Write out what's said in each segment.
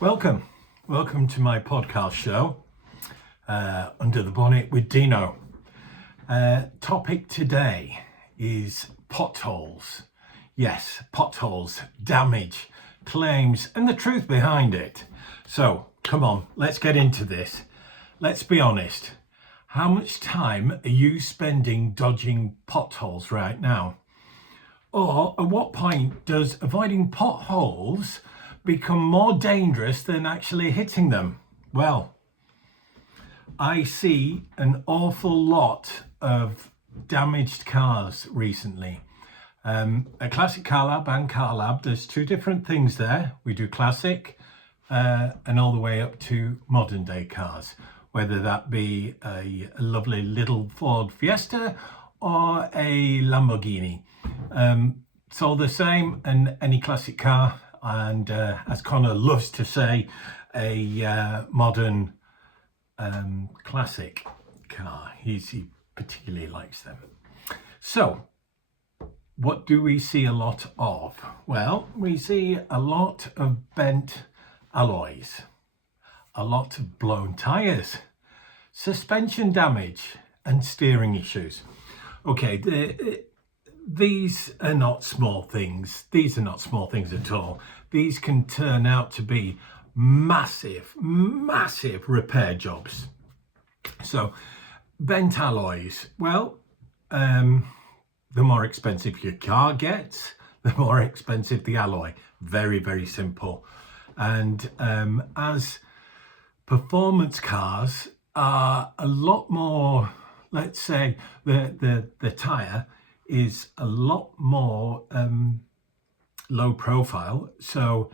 Welcome to my podcast show, Under the Bonnet with Dino. Topic today is potholes. Yes, potholes, damage, claims, and the truth behind it. So, come on, let's get into this. Let's be honest. How much time are you spending dodging potholes right now? Or at what point does avoiding potholes become more dangerous than actually hitting them? Well, I see an awful lot of damaged cars recently. A classic car lab and car lab, there's two different things there. We do classic and all the way up to modern day cars, whether that be a lovely little Ford Fiesta or a Lamborghini. It's all the same, and any classic car, and as Connor loves to say, a modern classic car. He particularly likes them. So, what do we see a lot of? Well, we see a lot of bent alloys, a lot of blown tyres, suspension damage, and steering issues. Okay, these are not small things. These are not small things at all. These can turn out to be massive repair jobs. So, bent alloys. Well, the more expensive your car gets, the more expensive the alloy. Very simple. And as performance cars are a lot more, let's say, the tyre is a lot more low profile. So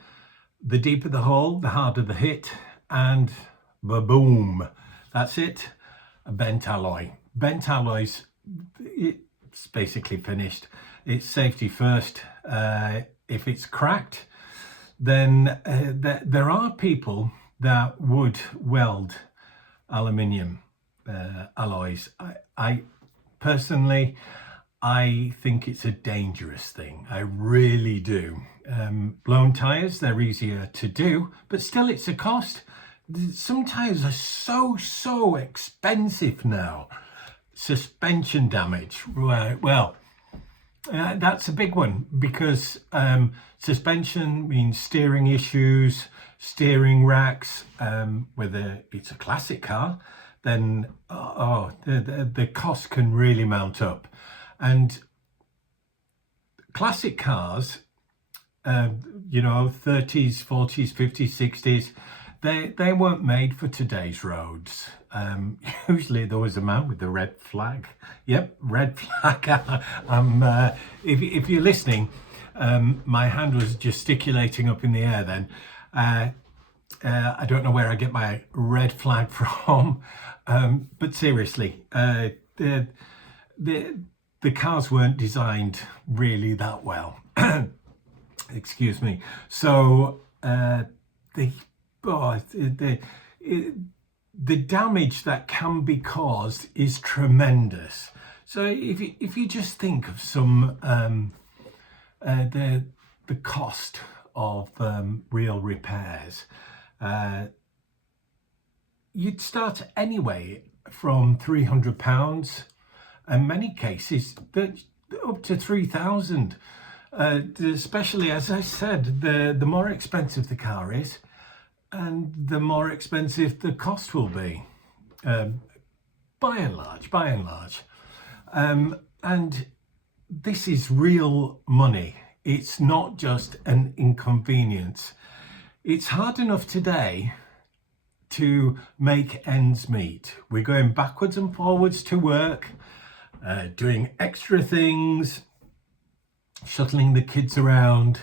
the deeper the hole, the harder the hit, and boom, that's it, a bent alloy. Bent alloys, it's basically finished. It's safety first. If it's cracked, then there are people that would weld aluminium alloys. I personally, I think it's a dangerous thing. I really do. Blown tyres, they're easier to do, but still it's a cost. Some tyres are so expensive now. Suspension damage, right? Well, that's a big one, because suspension means steering issues, steering racks. Whether it's a classic car, then the cost can really mount up. And classic cars, 30s, 40s, 50s, 60s, they weren't made for today's roads. Usually there was a man with the red flag. Yep, red flag. If you're listening, my hand was gesticulating up in the air then. I don't know where I get my red flag from, but seriously, the cars weren't designed really that well. Excuse me. So the damage that can be caused is tremendous. So if you just think of some the cost of real repairs, you'd start anyway from £300. In many cases, up to 3,000. Especially, as I said, the more expensive the car is, and the more expensive the cost will be, by and large. And this is real money. It's not just an inconvenience. It's hard enough today to make ends meet. We're going backwards and forwards to work, doing extra things, shuttling the kids around,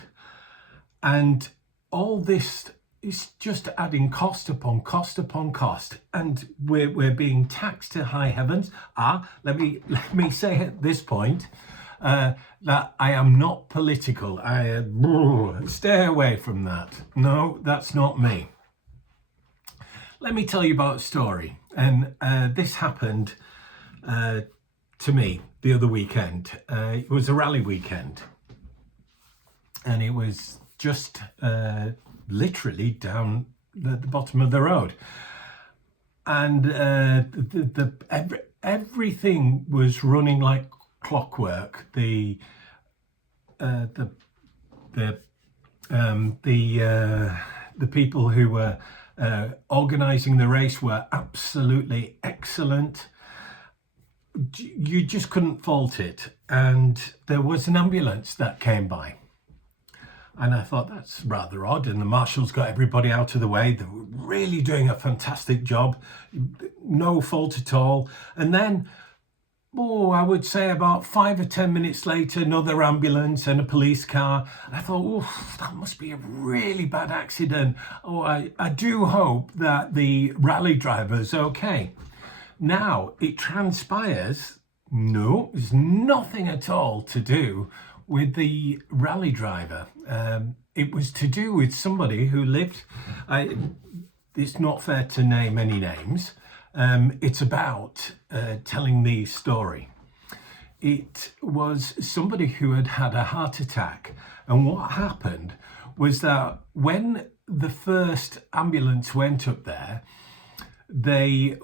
and all this is just adding cost upon cost upon cost, and we're being taxed to high heavens. Let me say at this point that I am not political. Stay away from that. No, that's not me. Let me tell you about a story, and this happened to me the other weekend. It was a rally weekend, and it was just literally down the bottom of the road. And everything was running like clockwork. The people who were organising the race were absolutely excellent. You just couldn't fault it. And there was an ambulance that came by. And I thought, that's rather odd. And the marshals got everybody out of the way. They were really doing a fantastic job. No fault at all. And then, I would say about 5 or 10 minutes later, another ambulance and a police car. I thought, that must be a really bad accident. I do hope that the rally driver's okay. Now, it transpires, no, there's nothing at all to do with the rally driver. It was to do with somebody who lived, it's not fair to name any names. It's about telling the story. It was somebody who had had a heart attack. And what happened was that when the first ambulance went up there, they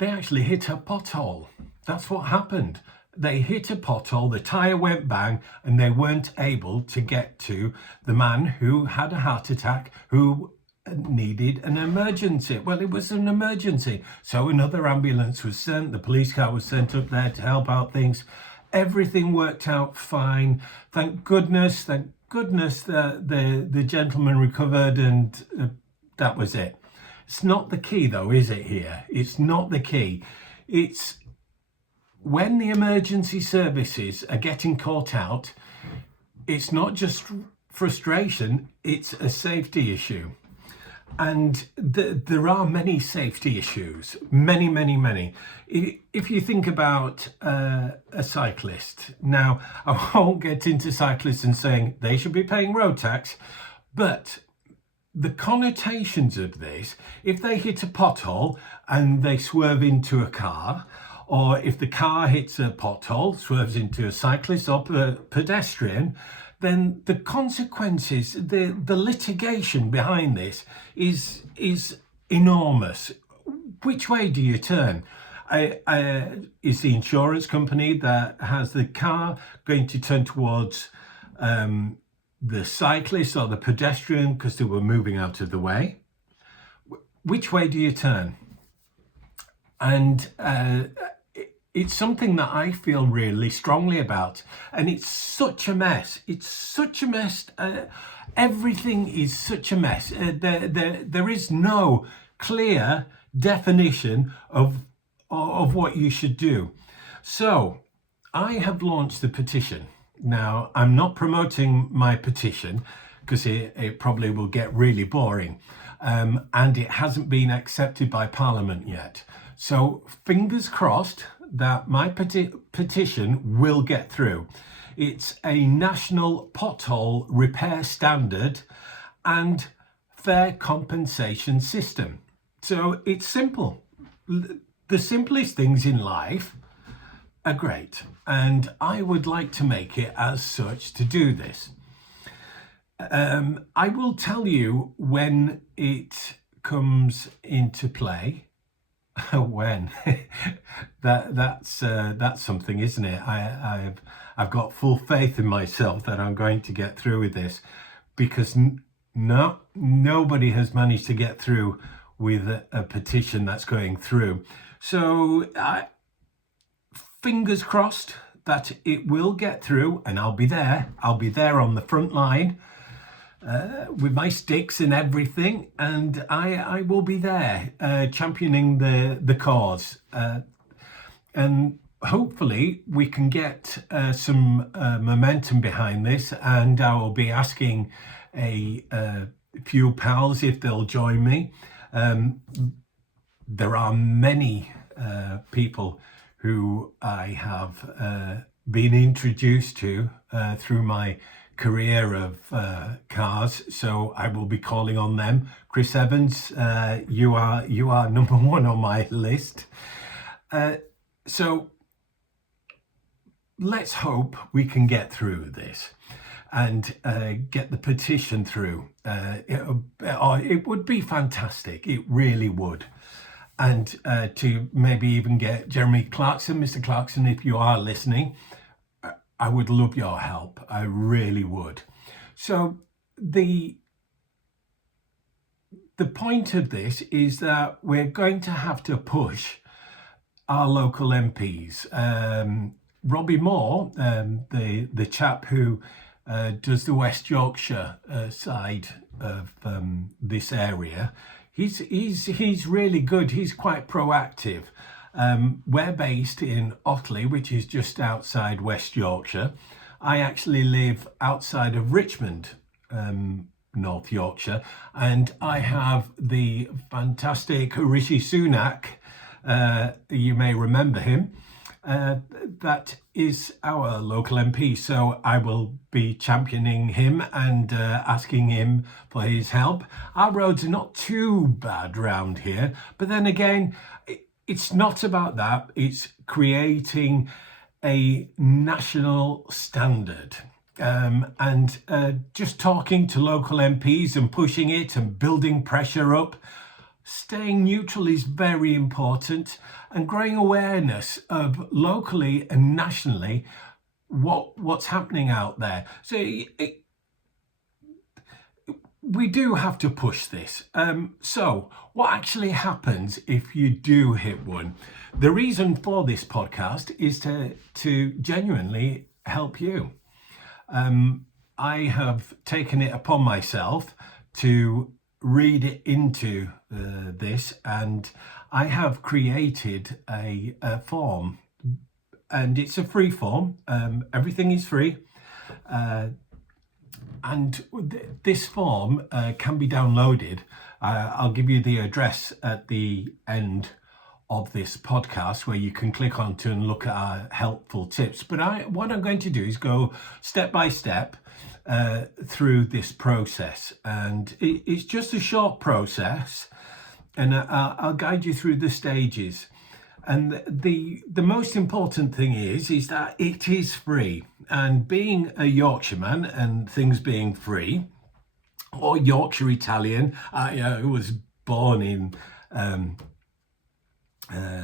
actually hit a pothole. That's what happened. They hit a pothole, the tyre went bang, and they weren't able to get to the man who had a heart attack, who needed an emergency. Well, it was an emergency. So another ambulance was sent, the police car was sent up there to help out things. Everything worked out fine. Thank goodness that the gentleman recovered, and that was it. It's not the key though, is it here? It's not the key. It's when the emergency services are getting caught out, it's not just frustration, it's a safety issue. And there are many safety issues, many. If you think about a cyclist, now I won't get into cyclists and saying they should be paying road tax, but the connotations of this, if they hit a pothole and they swerve into a car, or if the car hits a pothole, swerves into a cyclist or a pedestrian, then the consequences, the litigation behind this is enormous. Which way do you turn? Is the insurance company that has the car going to turn towards the cyclist or the pedestrian because they were moving out of the way? Which way do you turn? And it's something that I feel really strongly about, and it's such a mess. It's such a mess. Everything is such a mess. There is no clear definition of what you should do. So I have launched the petition. Now, I'm not promoting my petition because it probably will get really boring, and it hasn't been accepted by Parliament yet. So fingers crossed that my petition will get through. It's a national pothole repair standard and fair compensation system. So it's simple. The simplest things in life are great, and I would like to make it as such to do this. I will tell you when it comes into play. When that's something, isn't it? I've got full faith in myself that I'm going to get through with this, because nobody has managed to get through with a petition that's going through. So fingers crossed that it will get through, and I'll be there. I'll be there on the front line with my sticks and everything, and I will be there championing the cause, and hopefully we can get some momentum behind this, and I will be asking a few pals if they'll join me. There are many people who I have been introduced to through my career of cars, so I will be calling on them. Chris Evans, you are number one on my list. So let's hope we can get through this. and get the petition through. It would be fantastic. It really would. And to maybe even get Jeremy Clarkson, Mr. Clarkson, if you are listening, I would love your help. I really would. So the point of this is that we're going to have to push our local MPs. Robbie Moore, the chap who does the West Yorkshire side of this area, he's really good. He's quite proactive. We're based in Otley, which is just outside West Yorkshire. I actually live outside of Richmond, North Yorkshire, and I have the fantastic Rishi Sunak. You may remember him. That is our local MP, so I will be championing him and asking him for his help. Our roads are not too bad round here, but then again, it's not about that. It's creating a national standard. And just talking to local MPs and pushing it and building pressure up. Staying neutral is very important, and growing awareness of locally and nationally what's happening out there. So we do have to push this. So what actually happens if you do hit one? The reason for this podcast is to genuinely help you. I have taken it upon myself to read it into this, and I have created a form, and it's a free form. Everything is free, and this form can be downloaded. I'll give you the address at the end of this podcast where you can click on to and look at our helpful tips. But what I'm going to do is go step by step through this process, and it's just a short process, and I'll guide you through the stages. And the most important thing is that it is free, and being a Yorkshireman and things being free, or Yorkshire Italian, I was born in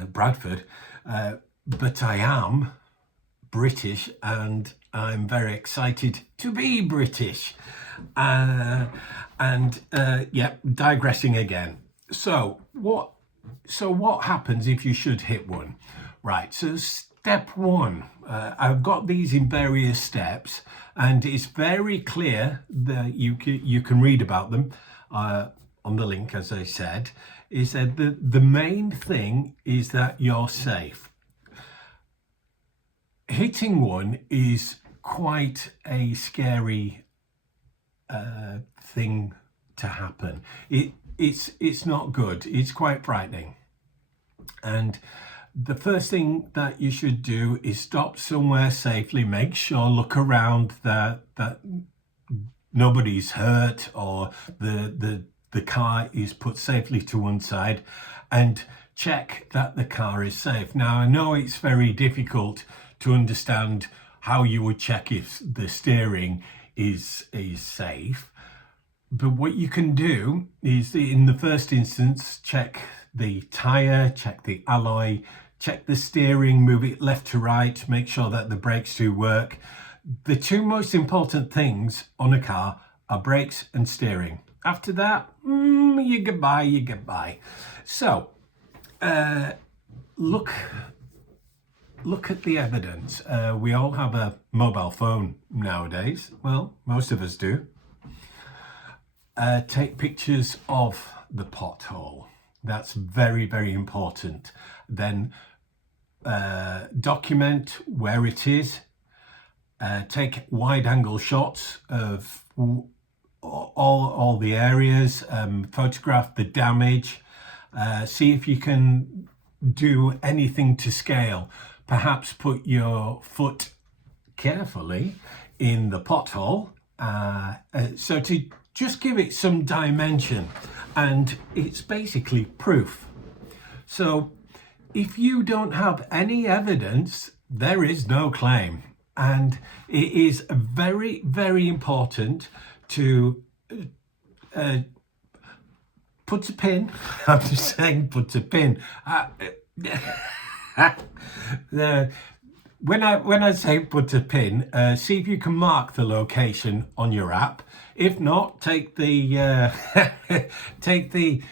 Bradford, but I am British, and I'm very excited to be British. Digressing again. So what happens if you should hit one? Right, so step one, I've got these in various steps, and it's very clear that you can read about them on the link, as I said, is that the main thing is that you're safe. Hitting one is quite a scary thing to happen. It's not good. It's quite frightening. And the first thing that you should do is stop somewhere safely. Make sure, look around that nobody's hurt, or the car is put safely to one side, and check that the car is safe. Now, I know it's very difficult to understand how you would check if the steering is safe, but what you can do is, in the first instance, check the tyre, check the alloy, check the steering, move it left to right, make sure that the brakes do work. The two most important things on a car are brakes and steering. After that, you goodbye. So look at the evidence. We all have a mobile phone nowadays. Well, most of us do. Take pictures of the pothole. That's very, very important. Then document where it is. Take wide angle shots of all the areas. Photograph the damage. See if you can do anything to scale. Perhaps put your foot carefully in the pothole, so to just give it some dimension, and it's basically proof. So if you don't have any evidence, there is no claim. and it is very, very important to put a pin. I'm just saying put a pin. When I say put a pin, see if you can mark the location on your app. If not, take the take the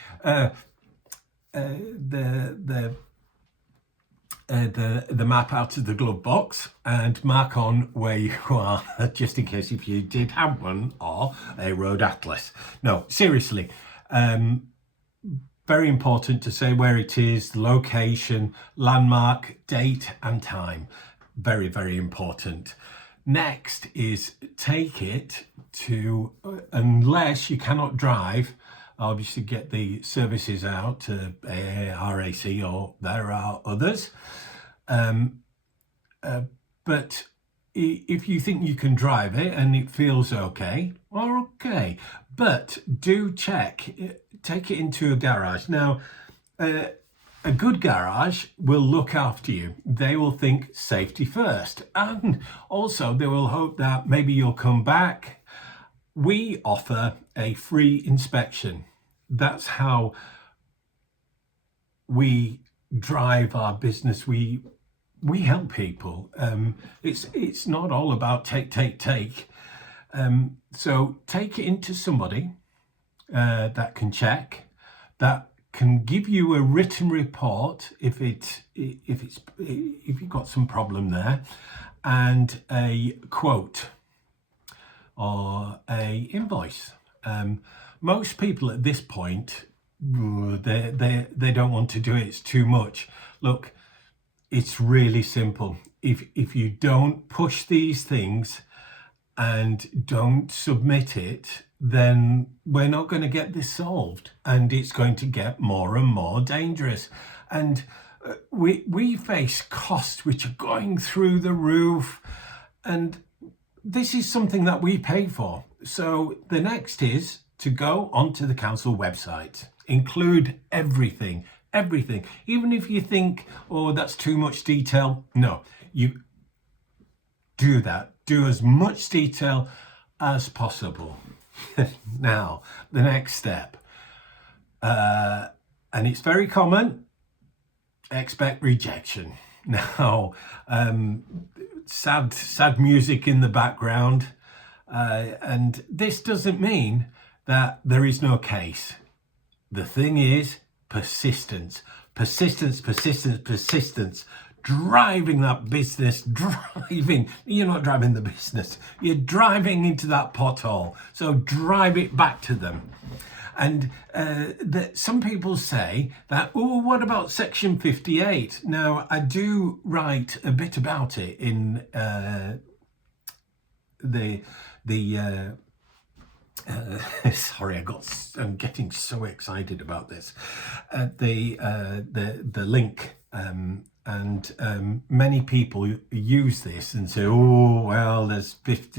map out of the glove box and mark on where you are, just in case if you did have one, or a road atlas. No, seriously, very important to say where it is, location, landmark, date and time. Very, very important. Next is take it to, unless you cannot drive, obviously get the services out to RAC, or there are others. But if you think you can drive it and it feels okay, well, okay. But do check, take it into a garage. Now, a good garage will look after you. They will think safety first. And also they will hope that maybe you'll come back. We offer a free inspection. That's how we drive our business. We help people. It's not all about take. So take it into somebody that can check, that can give you a written report if you've got some problem there, and a quote or a invoice. Most people at this point, they don't want to do it. It's too much. Look, it's really simple. If you don't push these things and don't submit it, then we're not going to get this solved, and it's going to get more and more dangerous. And we face costs which are going through the roof, and this is something that we pay for. So the next is to go onto the council website, include everything. Even if you think, oh, that's too much detail, no, you do that. Do as much detail as possible. Now, the next step, and it's very common, expect rejection. Now, sad music in the background, and this doesn't mean that there is no case. The thing is persistence. Driving that business, you're not driving the business, you're driving into that pothole. So drive it back to them. And some people say that, oh, what about Section 58? Now, I do write a bit about it in sorry, I'm getting so excited about this. The link, and many people use this and say, oh, well, there's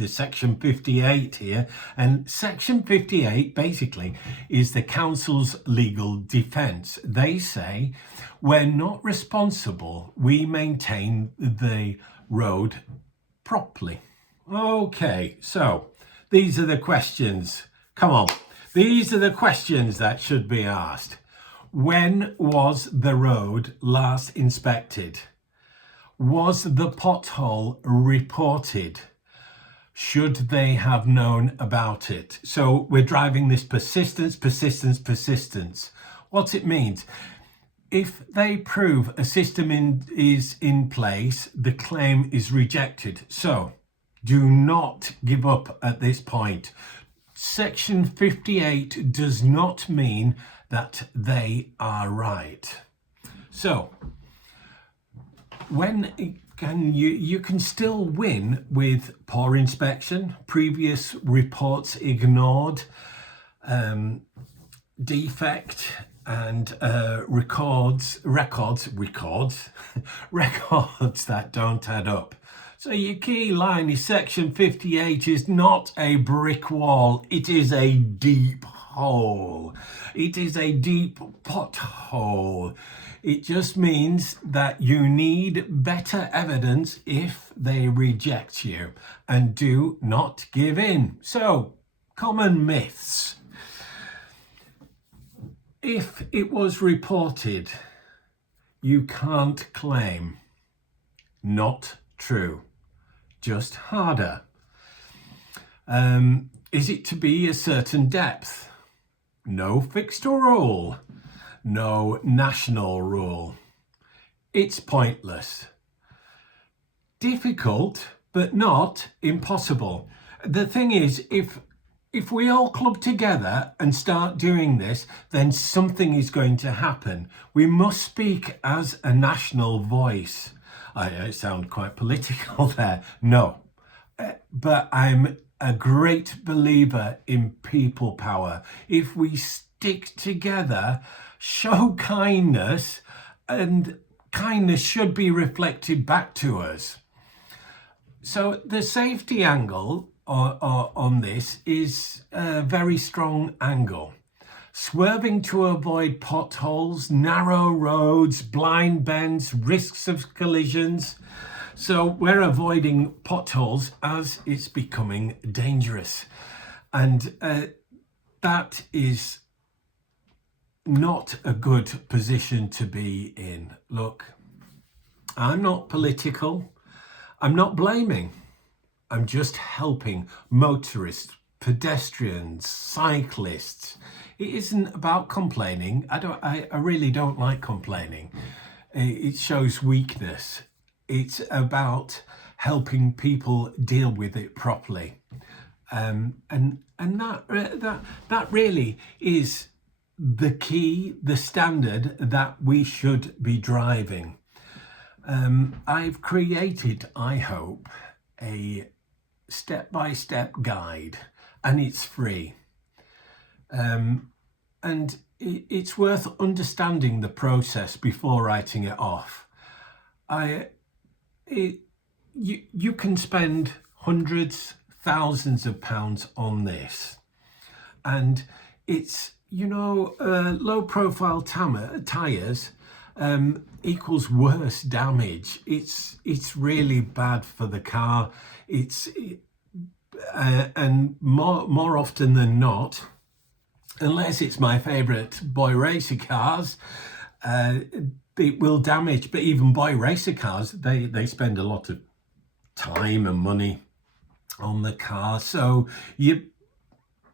Section 58 here. And Section 58 basically is the council's legal defence. They say we're not responsible, we maintain the road properly. Okay, so these are the questions. Come on, these are the questions that should be asked. When was the road last inspected? Was the pothole reported? Should they have known about it? So we're driving this persistence. What it means, if they prove a system is in place, the claim is rejected. So do not give up at this point. Section 58 does not mean that they are right. So when you can still win with poor inspection, previous reports ignored, defect, and records that don't add up. So your key line is Section 58 is not a brick wall, it is a deep pothole. It is a deep pothole. It just means that you need better evidence if they reject you, and do not give in. So, common myths. If it was reported, you can't claim. Not true. Just harder. Is it to be a certain depth? No fixed rule. No national rule. It's pointless. Difficult, but not impossible. The thing is, if we all club together and start doing this, then something is going to happen. We must speak as a national voice. I sound quite political there. No, but I'm a great believer in people power. If we stick together, show kindness, and kindness should be reflected back to us. So the safety angle on this is a very strong angle. Swerving to avoid potholes, narrow roads, blind bends, risks of collisions. So we're avoiding potholes as it's becoming dangerous. And that is not a good position to be in. Look, I'm not political. I'm not blaming. I'm just helping motorists, pedestrians, cyclists. It isn't about complaining. I really don't like complaining. It shows weakness. It's about helping people deal with it properly. And that really is the key, the standard that we should be driving. I've created, I hope, a step-by-step guide, and it's free. And it's worth understanding the process before writing it off. You can spend hundreds, thousands of pounds on this, and it's, low profile tires equals worse damage. It's really bad for the car. And more often than not, unless it's my favourite boy racer cars, it will damage. But even boy racer cars, they spend a lot of time and money on the car, so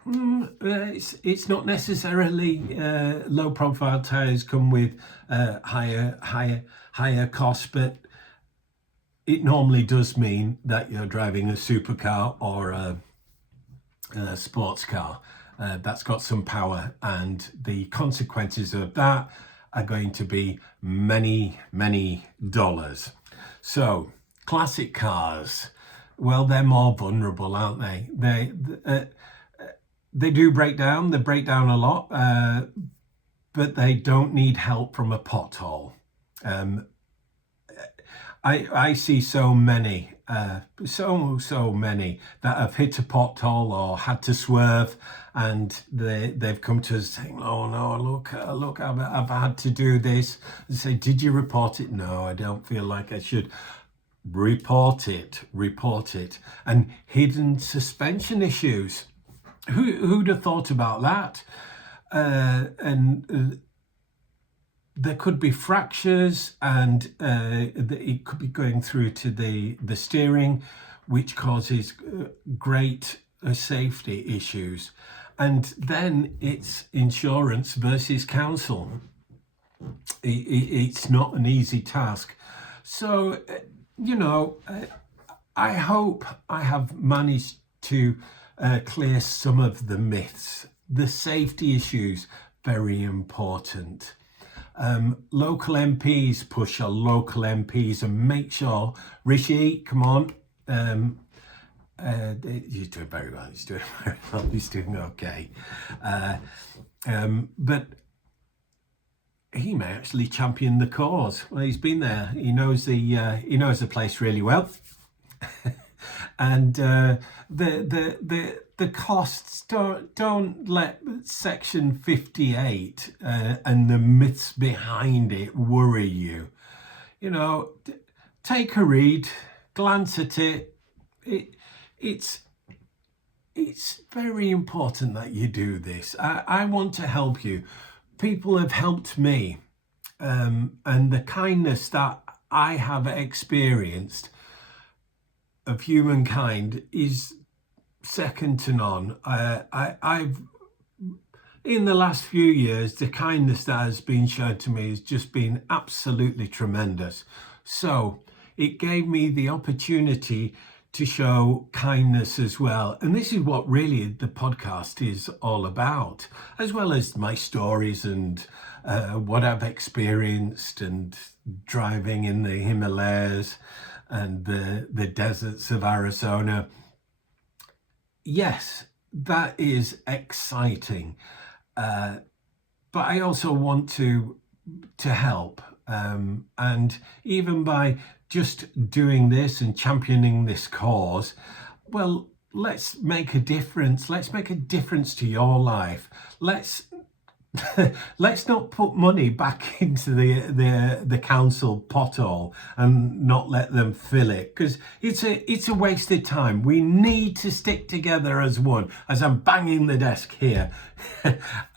it's not necessarily low profile tires come with higher costs, but it normally does mean that you're driving a supercar or a sports car that's got some power, and the consequences of that are going to be many dollars. So classic cars, well, they're more vulnerable, aren't they? They do break down. They break down a lot, but they don't need help from a pothole. I see so many that have hit a pothole or had to swerve, and they've come to us saying, "Oh no, look, I've had to do this." And say, "Did you report it?" "No, I don't feel like I should." Report it. And hidden suspension issues. Who'd have thought about that? And there could be fractures, and it could be going through to the steering, which causes great safety issues. And then it's insurance versus council. It's not an easy task. So, I hope I have managed to clear some of the myths. The safety issues, very important. Local MPs, push your local MPs and make sure, Rishi, come on. He's doing very well. He's doing okay. But he may actually champion the cause. Well, he's been there. He knows the place really well. And the costs, don't let Section 58 and the myths behind it worry you. You know, take a read, glance at it. It's very important that you do this. I want to help you. People have helped me, and the kindness that I have experienced of humankind is second to none. I've in the last few years, the kindness that has been shown to me has just been absolutely tremendous. So it gave me the opportunity to show kindness as well. And this is what really the podcast is all about, as well as my stories and what I've experienced and driving in the Himalayas and the deserts of Arizona. Yes, that is exciting. But I also want to help. And even by just doing this and championing this cause, well, let's make a difference. Let's make a difference to your life. Let's not put money back into the council pothole and not let them fill it, because it's a wasted time. We need to stick together as one. As I'm banging the desk here,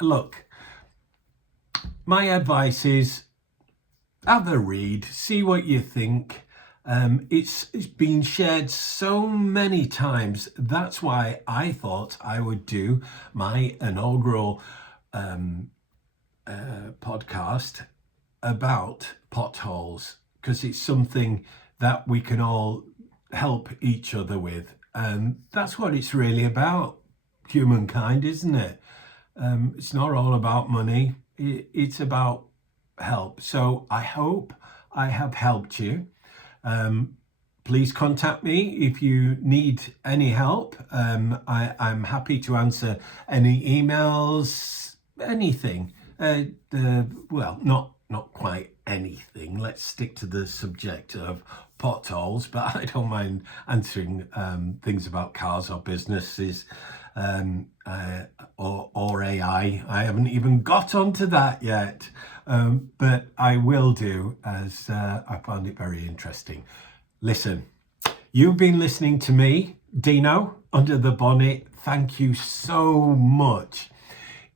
look, my advice is have a read, see what you think. It's been shared so many times. That's why I thought I would do my inaugural podcast about potholes, because it's something that we can all help each other with, and that's what it's really about. Humankind, isn't it? It's not all about money. It's about help. So I hope I have helped you. Please contact me if you need any help. I'm happy to answer any emails, anything. Well, not quite anything. Let's stick to the subject of potholes, but I don't mind answering things about cars or businesses, or AI. I haven't even got onto that yet, but I will do, as I found it very interesting. Listen, you've been listening to me, Dino Under the Bonnet. Thank you so much.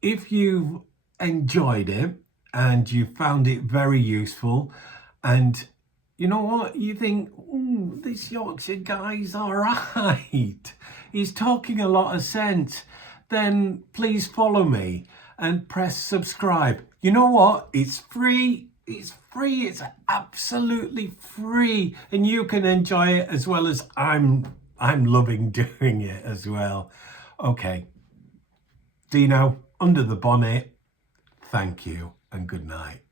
If you've enjoyed it and you found it very useful, and you know what, you think, this Yorkshire guy's all right, he's talking a lot of sense, then please follow me and press subscribe. You know what? It's free. It's free. It's absolutely free, and you can enjoy it as well as I'm loving doing it as well. Okay, Dino Under the Bonnet. Thank you and good night.